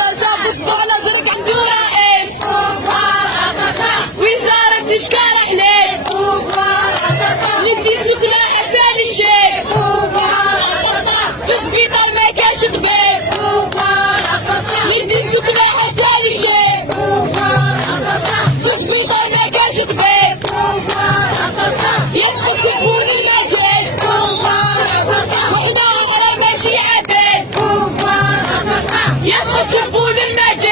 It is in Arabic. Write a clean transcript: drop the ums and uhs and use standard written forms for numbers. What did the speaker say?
أساسا بصبعنا زرق عنده رئيس وزارة تشكال حليب ندي سكنة حتى للشيب في سبيطار ما كاش طبيب ندي سكنة حتى للشيب في سبيطار ما كاش طبيب يسقط سبون المجال وحنا أحرار ماشي عباد يسقط سبون المجال